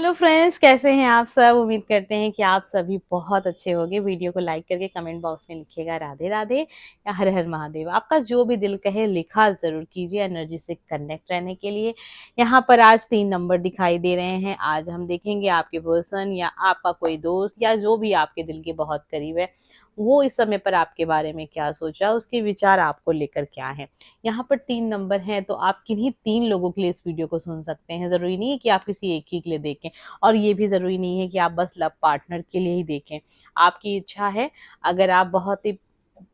Hello friends, कैसे हैं आप सब। उम्मीद करते हैं कि आप सभी बहुत अच्छे होंगे। वीडियो को लाइक करके कमेंट बॉक्स में लिखिएगा राधे राधे या हर हर महादेव। आपका जो भी दिल कहे लिखा ज़रूर कीजिए एनर्जी से कनेक्ट रहने के लिए। यहाँ पर आज 3 नंबर दिखाई दे रहे हैं। आज हम देखेंगे आपके पर्सन या आपका कोई दोस्त या जो भी आपके दिल के बहुत करीब है वो इस समय पर आपके बारे में क्या सोचा, उसके विचार आपको लेकर क्या है। यहाँ पर 3 नंबर हैं, तो आप किन्हीं 3 लोगों के लिए इस वीडियो को सुन सकते हैं। ज़रूरी नहीं है कि आप किसी एक ही के लिए देखें, और ये भी ज़रूरी नहीं है कि आप बस लव पार्टनर के लिए ही देखें। आपकी इच्छा है, अगर आप बहुत ही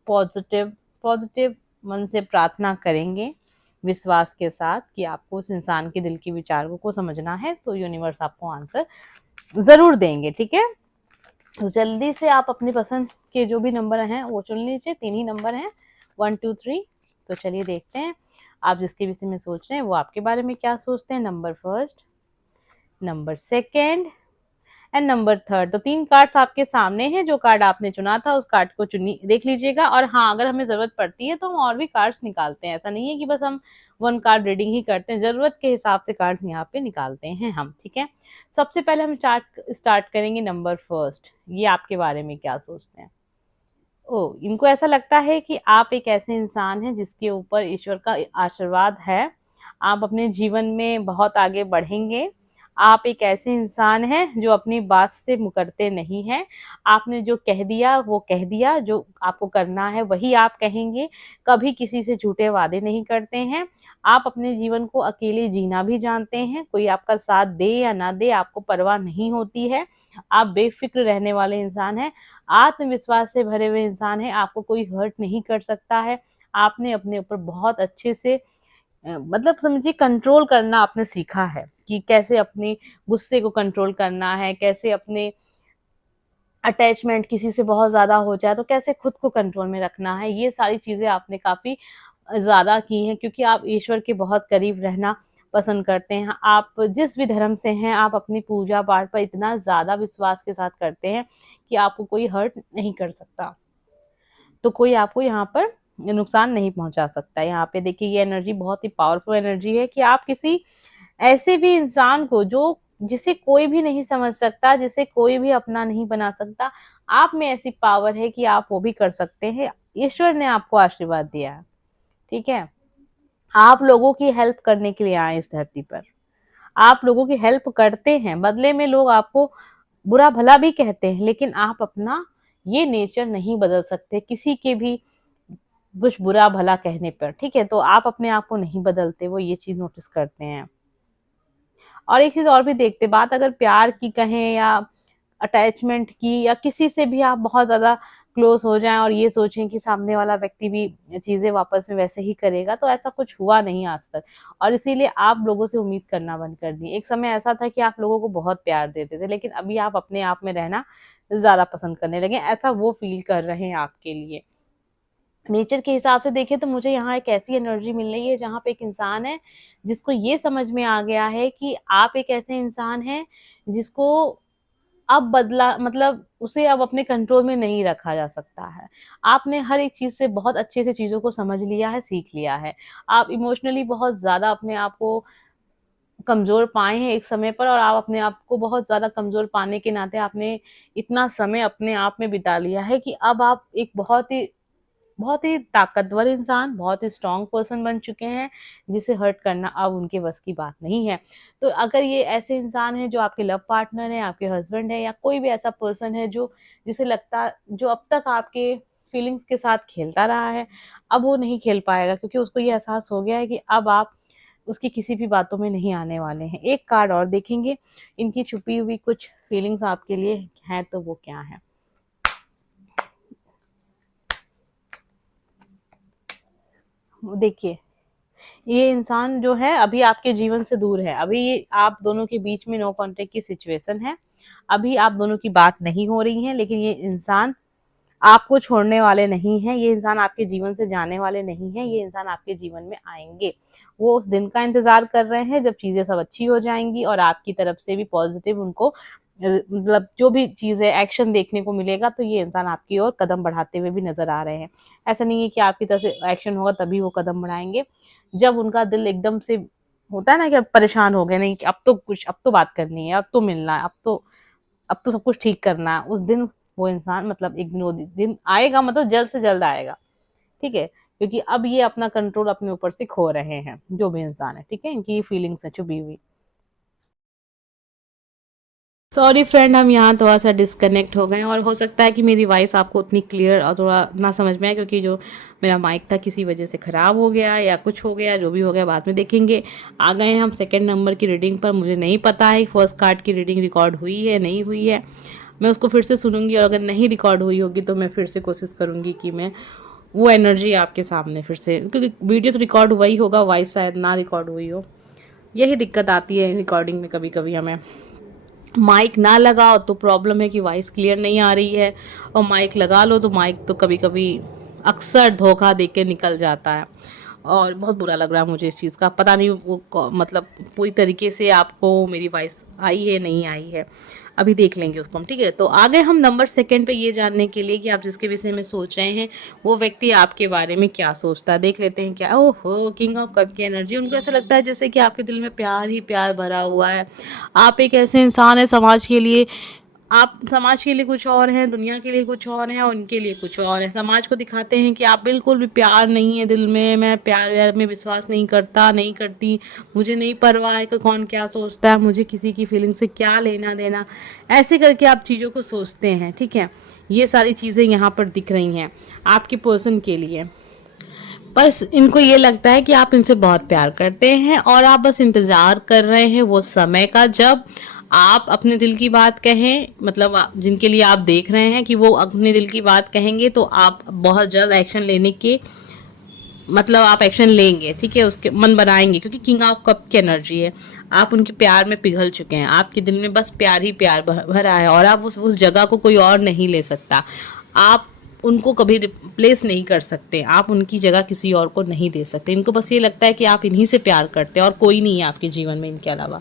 पॉजिटिव पॉजिटिव मन से प्रार्थना करेंगे, विश्वास के साथ कि आपको उस इंसान के दिल के विचारों को समझना है, तो यूनिवर्स आपको आंसर ज़रूर देंगे। ठीक है, तो जल्दी से आप अपनी पसंद के जो भी नंबर हैं वो चुन लीजिए। 3 ही नंबर हैं, 1 2 3। तो चलिए देखते हैं आप जिसके विषय में सोच रहे हैं वो आपके बारे में क्या सोचते हैं। Number first, number second and number third. तो 3 कार्ड्स आपके सामने हैं। जो कार्ड आपने चुना था उस कार्ड को चुनी देख लीजिएगा, और हाँ, अगर हमें ज़रूरत पड़ती है तो हम और भी कार्ड्स निकालते हैं। ऐसा नहीं है कि बस हम 1 कार्ड रीडिंग ही करते हैं, ज़रूरत के हिसाब से कार्ड्स यहाँ पे निकालते हैं हम। ठीक है, सबसे पहले हम स्टार्ट करेंगे नंबर फर्स्ट। ये आपके बारे में क्या सोचते हैं। इनको ऐसा लगता है कि आप एक ऐसे इंसान हैं जिसके ऊपर ईश्वर का आशीर्वाद है। आप अपने जीवन में बहुत आगे बढ़ेंगे। आप एक ऐसे इंसान हैं जो अपनी बात से मुकरते नहीं हैं। आपने जो कह दिया वो कह दिया, जो आपको करना है वही आप कहेंगे। कभी किसी से झूठे वादे नहीं करते हैं। आप अपने जीवन को अकेले जीना भी जानते हैं। कोई आपका साथ दे या ना दे, आपको परवाह नहीं होती है। आप बेफिक्र रहने वाले इंसान हैं। आत्मविश्वास से भरे हुए इंसान हैं। आपको कोई हर्ट नहीं कर सकता है। आपने अपने ऊपर बहुत अच्छे से मतलब समझिए कंट्रोल करना आपने सीखा है कि कैसे अपने गुस्से को कंट्रोल करना है, कैसे अपने अटैचमेंट किसी से बहुत ज़्यादा हो जाए तो कैसे खुद को कंट्रोल में रखना है। ये सारी चीज़ें आपने काफ़ी ज़्यादा की हैं, क्योंकि आप ईश्वर के बहुत करीब रहना पसंद करते हैं। आप जिस भी धर्म से हैं, आप अपनी पूजा पाठ पर इतना ज़्यादा विश्वास के साथ करते हैं कि आपको कोई हर्ट नहीं कर सकता। तो कोई आपको यहाँ पर नुकसान नहीं पहुँचा सकता। यहाँ पे देखिए, ये एनर्जी बहुत ही पावरफुल एनर्जी है कि आप किसी ऐसे भी इंसान को जो जिसे कोई भी नहीं समझ सकता, जिसे कोई भी अपना नहीं बना सकता, आप में ऐसी पावर है कि आप वो भी कर सकते हैं। ईश्वर ने आपको आशीर्वाद दिया है। ठीक है, आप लोगों की हेल्प करने के लिए आए इस धरती पर। आप लोगों की हेल्प करते हैं, बदले में लोग आपको बुरा भला भी कहते हैं, लेकिन आप अपना ये नेचर नहीं बदल सकते किसी के भी कुछ बुरा भला कहने पर। ठीक है, तो आप अपने आप को नहीं बदलते, वो ये चीज नोटिस करते हैं। और एक चीज और भी देखते, बात अगर प्यार की कहें या अटैचमेंट की, या किसी से भी आप बहुत ज्यादा क्लोज हो जाएं और ये सोचें कि सामने वाला व्यक्ति भी चीजें वापस में वैसे ही करेगा, तो ऐसा कुछ हुआ नहीं आज तक। और इसीलिए आप लोगों से उम्मीद करना बंद कर दी। एक समय ऐसा था कि आप लोगों को बहुत प्यार देते थे, लेकिन अभी आप अपने आप में रहना ज्यादा पसंद करने लगे। ऐसा वो फील कर रहे हैं आपके लिए। नेचर के हिसाब से देखें तो मुझे यहाँ एक ऐसी एनर्जी मिल रही है जहाँ पे एक इंसान है जिसको ये समझ में आ गया है कि आप एक ऐसे इंसान हैं जिसको अब बदला, मतलब उसे अब अपने कंट्रोल में नहीं रखा जा सकता है। आपने हर एक चीज़ से बहुत अच्छे से चीज़ों को समझ लिया है, सीख लिया है। आप इमोशनली बहुत ज़्यादा अपने आप को कमज़ोर पाए हैं एक समय पर, और आप अपने आप को बहुत ज़्यादा कमज़ोर पाने के नाते आपने इतना समय अपने आप में बिता लिया है कि अब आप एक बहुत ही ताकतवर इंसान, बहुत ही स्ट्रॉन्ग पर्सन बन चुके हैं, जिसे हर्ट करना अब उनके बस की बात नहीं है। तो अगर ये ऐसे इंसान हैं जो आपके लव पार्टनर हैं, आपके हस्बैंड हैं, या कोई भी ऐसा पर्सन है जो जिसे लगता जो अब तक आपके फीलिंग्स के साथ खेलता रहा है, अब वो नहीं खेल पाएगा, क्योंकि उसको ये एहसास हो गया है कि अब आप उसकी किसी भी बातों में नहीं आने वाले हैं। एक कार्ड और देखेंगे, इनकी छुपी हुई कुछ फीलिंग्स आपके लिए हैं, तो वो क्या है। देखिए, ये इंसान जो है अभी आपके जीवन से दूर है। अभी ये आप दोनों के बीच में नो कॉन्टेक्ट की सिचुएशन है। अभी आप दोनों की बात नहीं हो रही है, लेकिन ये इंसान आपको छोड़ने वाले नहीं हैं। ये इंसान आपके जीवन से जाने वाले नहीं हैं। ये इंसान आपके जीवन में आएंगे। वो उस दिन का इंतजार कर रहे हैं जब चीजें सब अच्छी हो जाएंगी और आपकी तरफ से भी पॉजिटिव उनको मतलब जो भी चीज़ है एक्शन देखने को मिलेगा। तो ये इंसान आपकी ओर कदम बढ़ाते हुए भी नजर आ रहे हैं। ऐसा नहीं है कि आपकी तरफ से एक्शन होगा तभी वो कदम बढ़ाएंगे। जब उनका दिल एकदम से होता है ना कि अब परेशान हो गए, नहीं कि अब तो बात करनी है, अब तो मिलना है, अब तो सब कुछ ठीक करना है, उस दिन वो इंसान मतलब एक दिन वो दिन आएगा, मतलब जल्द से जल्द आएगा। ठीक है, क्योंकि अब ये अपना कंट्रोल अपने ऊपर से खो रहे हैं जो भी इंसान है। ठीक है, इनकी फीलिंग्स है छुपी हुई। सॉरी फ्रेंड, हम यहाँ थोड़ा सा डिस्कनेक्ट हो गए, और हो सकता है कि मेरी वॉइस आपको उतनी क्लियर और थोड़ा ना समझ में आए, क्योंकि जो मेरा माइक था किसी वजह से ख़राब हो गया या कुछ हो गया, जो भी हो गया बाद में देखेंगे। आ गए हैं हम सेकंड नंबर की रीडिंग पर। मुझे नहीं पता है फर्स्ट कार्ड की रीडिंग रिकॉर्ड हुई है नहीं हुई है, मैं उसको फिर से सुनूंगी, और अगर नहीं रिकॉर्ड हुई होगी तो मैं फिर से कोशिश करूँगी कि मैं वो एनर्जी आपके सामने फिर से, क्योंकि वीडियो तो रिकॉर्ड हुआ ही होगा, वॉइस शायद ना रिकॉर्ड हुई हो। यही दिक्कत आती है रिकॉर्डिंग में कभी कभी हमें। माइक ना लगाओ तो प्रॉब्लम है कि वॉइस क्लियर नहीं आ रही है, और माइक लगा लो तो माइक तो कभी कभी अक्सर धोखा दे के निकल जाता है। और बहुत बुरा लग रहा है मुझे इस चीज़ का, पता नहीं वो मतलब पूरी तरीके से आपको मेरी वॉइस आई है नहीं आई है, अभी देख लेंगे उसको हम। ठीक है, तो आगे हम नंबर सेकंड पे ये जानने के लिए कि आप जिसके विषय में सोच रहे हैं वो व्यक्ति आपके बारे में क्या सोचता है, देख लेते हैं क्या। ओहो, किंग ऑफ कप की एनर्जी। उनको ऐसा लगता है जैसे कि आपके दिल में प्यार ही प्यार भरा हुआ है। आप एक ऐसे इंसान है समाज के लिए, आप समाज के लिए कुछ और हैं, दुनिया के लिए कुछ और हैं, उनके लिए कुछ और है। समाज को दिखाते हैं कि आप बिल्कुल भी प्यार नहीं है दिल में, मैं प्यार व्यार में विश्वास नहीं करता, नहीं करती, मुझे नहीं परवाह है कि कौन क्या सोचता है, मुझे किसी की फीलिंग से क्या लेना देना, ऐसे करके आप चीज़ों को सोचते हैं। ठीक है, ये सारी चीज़ें यहाँ पर दिख रही हैं आपके पर्सन के लिए। पर इनको ये लगता है कि आप इनसे बहुत प्यार करते हैं, और आप बस इंतज़ार कर रहे हैं वो समय का जब आप अपने दिल की बात कहें, मतलब जिनके लिए आप देख रहे हैं कि वो अपने दिल की बात कहेंगे तो आप बहुत जल्द एक्शन लेने के, मतलब आप एक्शन लेंगे। ठीक है, उसके मन बनाएंगे, क्योंकि किंग ऑफ कप की एनर्जी है। आप उनके प्यार में पिघल चुके हैं, आपके दिल में बस प्यार ही प्यार भरा है, और आप उस जगह को कोई और नहीं ले सकता। आप उनको कभी रिप्लेस नहीं कर सकते, आप उनकी जगह किसी और को नहीं दे सकते। इनको बस ये लगता है कि आप इन्हीं से प्यार करते हैं और कोई नहीं है आपके जीवन में इनके अलावा।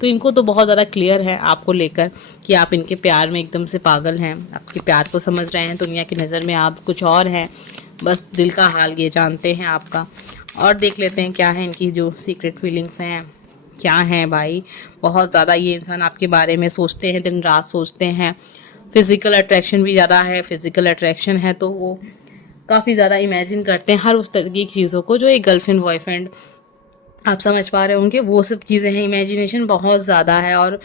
तो इनको तो बहुत ज़्यादा क्लियर है आपको लेकर कि आप इनके प्यार में एकदम से पागल हैं, आपके प्यार को समझ रहे हैं। दुनिया की नज़र में आप कुछ और हैं, बस दिल का हाल ये जानते हैं आपका। और देख लेते हैं क्या है इनकी जो सीक्रेट फीलिंग्स हैं, क्या हैं भाई। बहुत ज़्यादा ये इंसान आपके बारे में सोचते हैं, दिन रात सोचते हैं। फिज़िकल अट्रैक्शन भी ज़्यादा है, फिज़िकल अट्रैक्शन है तो वो काफ़ी ज़्यादा इमेजिन करते हैं हर उस तरह की चीज़ों को जो एक गर्लफ्रेंड बॉयफ्रेंड, आप समझ पा रहे होंगे, वो सब चीज़ें हैं। इमेजिनेशन बहुत ज़्यादा है, और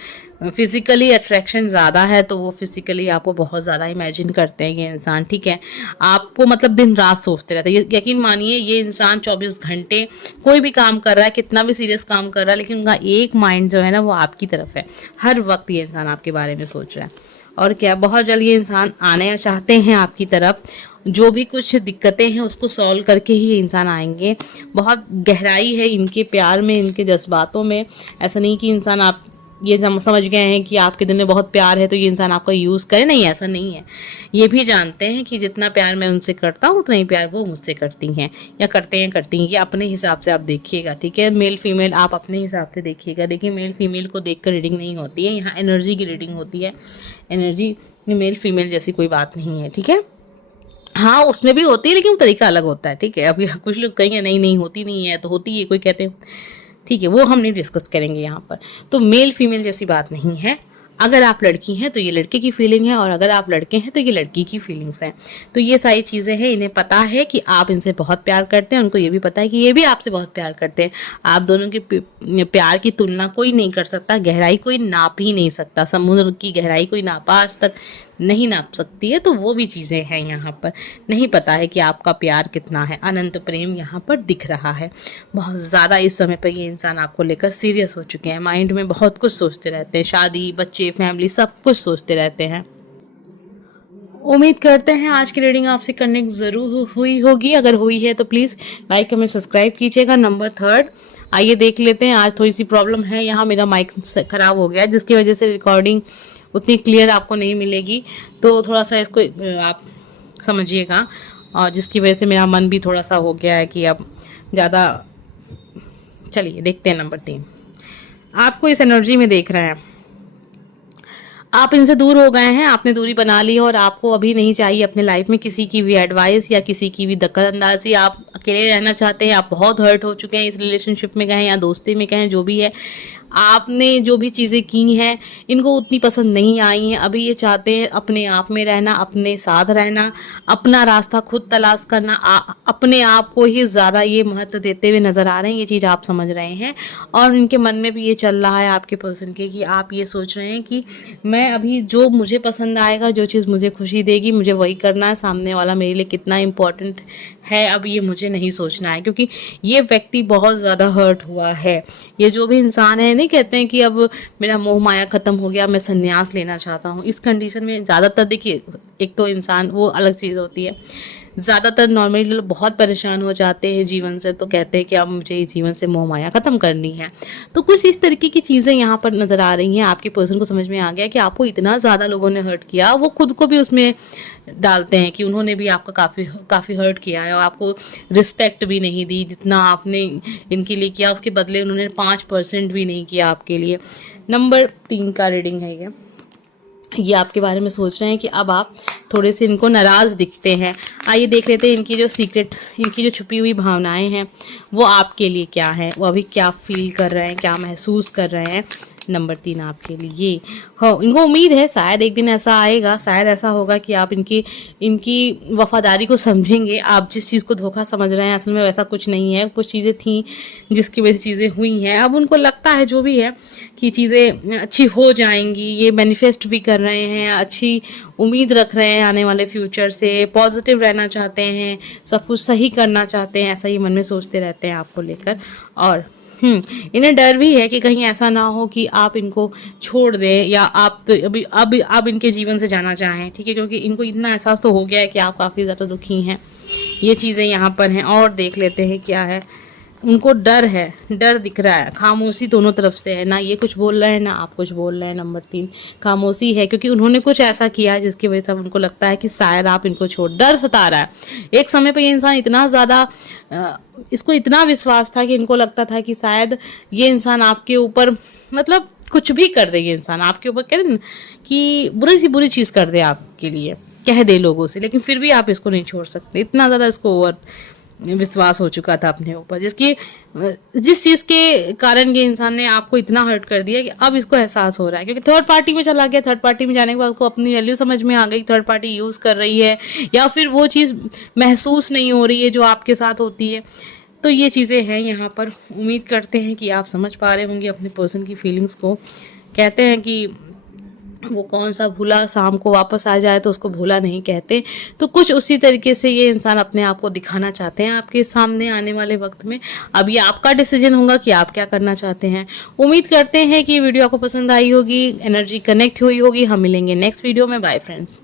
फिज़िकली अट्रैक्शन ज़्यादा है, तो वो फिज़िकली आपको बहुत ज़्यादा इमेजिन करते हैं ये इंसान। ठीक है, आपको मतलब दिन रात सोचते रहते हैं। यकीन मानिए ये इंसान 24 घंटे कोई भी काम कर रहा है, कितना भी सीरियस काम कर रहा है, लेकिन उनका एक माइंड जो है ना वो आपकी तरफ है। हर वक्त ये इंसान आपके बारे में सोच रहा है। और क्या, बहुत जल्द ये इंसान आने चाहते हैं आपकी तरफ। जो भी कुछ दिक्कतें हैं उसको सॉल्व करके ही ये इंसान आएंगे। बहुत गहराई है इनके प्यार में, इनके जज्बातों में। ऐसा नहीं कि इंसान आप ये समझ गए हैं कि आपके दिल में बहुत प्यार है तो ये इंसान आपका यूज़ करे, नहीं, ऐसा नहीं है। ये भी जानते हैं कि जितना प्यार मैं उनसे करता हूँ उतना ही प्यार वो मुझसे करती हैं, या करते हैं, करती हैं। ये अपने हिसाब से आप देखिएगा। ठीक है, मेल फीमेल आप अपने हिसाब से देखिएगा। देखिए, मेल फीमेल को देख कर रीडिंग नहीं होती है, यहाँ एनर्जी की रीडिंग होती है। एनर्जी में मेल फीमेल जैसी कोई बात नहीं है। ठीक है, हाँ उसमें भी होती है लेकिन वो तरीका अलग होता है। ठीक है, अभी कुछ लोग कहेंगे नहीं नहीं होती नहीं है, तो होती है, कोई कहते हैं। ठीक है, वो हम नहीं डिस्कस करेंगे यहाँ पर। तो मेल फीमेल जैसी बात नहीं है। अगर आप लड़की हैं तो ये लड़के की फीलिंग है, और अगर आप लड़के हैं तो ये लड़की की फीलिंग्स हैं। तो ये सारी चीज़ें हैं, इन्हें पता है कि आप इनसे बहुत प्यार करते हैं, उनको ये भी पता है कि ये भी आपसे बहुत प्यार करते हैं। आप दोनों के प्यार की तुलना कोई नहीं कर सकता, गहराई कोई नाप ही नहीं सकता। समुद्र की गहराई कोई नापा आज तक नहीं नाप सकती है। तो वो भी चीज़ें हैं यहाँ पर। नहीं पता है कि आपका प्यार कितना है, अनंत प्रेम यहाँ पर दिख रहा है। बहुत ज़्यादा इस समय पर ये इंसान आपको लेकर सीरियस हो चुके हैं, माइंड में बहुत कुछ सोचते रहते हैं, शादी, बच्चे, फैमिली, सब कुछ सोचते रहते हैं। उम्मीद करते हैं आज की रीडिंग आपसे कनेक्ट ज़रूर हुई होगी। अगर हुई है तो प्लीज़ लाइक हमें सब्सक्राइब कीजिएगा। नंबर थर्ड, आइए देख लेते हैं। आज थोड़ी सी प्रॉब्लम है, यहाँ मेरा माइक ख़राब हो गया जिसकी वजह से रिकॉर्डिंग उतनी क्लियर आपको नहीं मिलेगी, तो थोड़ा सा इसको आप समझिएगा। और जिसकी वजह से मेरा मन भी थोड़ा सा हो गया है कि अब ज़्यादा। चलिए देखते हैं नंबर 3, आपको इस एनर्जी में देख रहे हैं। आप इनसे दूर हो गए हैं, आपने दूरी बना ली है और आपको अभी नहीं चाहिए अपने लाइफ में किसी की भी एडवाइस या किसी की भी दखलअंदाजी। आप अकेले रहना चाहते हैं, आप बहुत हर्ट हो चुके हैं इस रिलेशनशिप में कहें या दोस्ती में कहें, जो भी है आपने जो भी चीज़ें की हैं इनको उतनी पसंद नहीं आई हैं। अभी ये चाहते हैं अपने आप में रहना, अपने साथ रहना, अपना रास्ता खुद तलाश करना, अपने आप को ही ज़्यादा ये महत्व देते हुए नज़र आ रहे हैं। ये चीज़ आप समझ रहे हैं और इनके मन में भी ये चल रहा है आपके पर्सन के कि आप ये सोच रहे हैं कि मैं अभी जो मुझे पसंद आएगा, जो चीज़ मुझे खुशी देगी, मुझे वही करना है। सामने वाला मेरे लिए कितना इम्पोर्टेंट है अब ये मुझे नहीं सोचना है, क्योंकि ये व्यक्ति बहुत ज़्यादा हर्ट हुआ है। ये जो भी इंसान है, नहीं कहते हैं कि अब मेरा मोह माया ख़त्म हो गया, मैं संन्यास लेना चाहता हूँ। इस कंडीशन में ज़्यादातर देखिए, एक तो इंसान वो अलग चीज़ होती है, ज़्यादातर नॉर्मली लोग बहुत परेशान हो जाते हैं जीवन से, तो कहते हैं कि अब मुझे इस जीवन से मोह माया ख़त्म करनी है। तो कुछ इस तरीके की चीज़ें यहाँ पर नज़र आ रही हैं। आपके पर्सन को समझ में आ गया कि आपको इतना ज़्यादा लोगों ने हर्ट किया, वो खुद को भी उसमें डालते हैं कि उन्होंने भी आपका काफ़ी हर्ट किया है और आपको रिस्पेक्ट भी नहीं दी जितना आपने इनके लिए किया, उसके बदले उन्होंने 5% भी नहीं किया आपके लिए। नंबर 3 का रीडिंग है ये आपके बारे में सोच रहे हैं कि अब आप थोड़े से इनको नाराज़ दिखते हैं। आइए देख लेते हैं इनकी जो सीक्रेट, इनकी जो छुपी हुई भावनाएं हैं वो आपके लिए क्या हैं, वो अभी क्या फील कर रहे हैं, क्या महसूस कर रहे हैं। नंबर 3 आपके लिए, हाँ, इनको उम्मीद है शायद एक दिन ऐसा आएगा, शायद ऐसा होगा कि आप इनकी वफादारी को समझेंगे। आप जिस चीज़ को धोखा समझ रहे हैं असल में वैसा कुछ नहीं है। कुछ चीज़ें थी जिसकी वजह से चीज़ें हुई हैं, अब उनको लगता है जो भी है कि चीज़ें अच्छी हो जाएंगी। ये मैनिफेस्ट भी कर रहे हैं, अच्छी उम्मीद रख रहे हैं आने वाले फ्यूचर से, पॉजिटिव रहना चाहते हैं, सब कुछ सही करना चाहते हैं, ऐसा ही मन में सोचते रहते हैं आपको लेकर। और इन्हें डर भी है कि कहीं ऐसा ना हो कि आप इनको छोड़ दें या आप तो अभी अब इनके जीवन से जाना चाहें, ठीक है, क्योंकि इनको इतना एहसास तो हो गया है कि आप काफ़ी ज़्यादा दुखी हैं। ये चीज़ें यहाँ पर हैं और देख लेते हैं क्या है। उनको डर है, डर दिख रहा है, खामोशी दोनों तरफ से है, ना ये कुछ बोल रहे हैं ना आप कुछ बोल रहे हैं। नंबर 3 खामोशी है, क्योंकि उन्होंने कुछ ऐसा किया है जिसकी वजह से उनको लगता है कि शायद आप इनको छोड़, डर सता रहा है। एक समय पर ये इंसान इतना ज़्यादा इसको इतना विश्वास था कि इनको लगता था कि शायद ये इंसान आपके ऊपर मतलब कुछ भी कर दे, ये इंसान आपके ऊपर कहते हैं कि बुरी सी बुरी चीज़ कर दे आपके लिए, कह दे लोगों से, लेकिन फिर भी आप इसको नहीं छोड़ सकते। इतना ज़्यादा इसको ओवर विश्वास हो चुका था अपने ऊपर, जिस चीज़ के कारण ये इंसान ने आपको इतना हर्ट कर दिया कि अब इसको एहसास हो रहा है, क्योंकि थर्ड पार्टी में चला गया। थर्ड पार्टी में जाने के बाद उसको अपनी वैल्यू समझ में आ गई, थर्ड पार्टी यूज़ कर रही है या फिर वो चीज़ महसूस नहीं हो रही है जो आपके साथ होती है। तो ये चीज़ें हैं यहाँ पर। उम्मीद करते हैं कि आप समझ पा रहे होंगे अपने पर्सन की फीलिंग्स को। कहते हैं कि वो कौन सा भूला शाम को वापस आ जाए तो उसको भूला नहीं कहते, तो कुछ उसी तरीके से ये इंसान अपने आप को दिखाना चाहते हैं आपके सामने आने वाले वक्त में। अब ये आपका डिसीजन होगा कि आप क्या करना चाहते हैं। उम्मीद करते हैं कि वीडियो आपको पसंद आई होगी, एनर्जी कनेक्ट हुई होगी। हम मिलेंगे नेक्स्ट वीडियो में। Bye friends.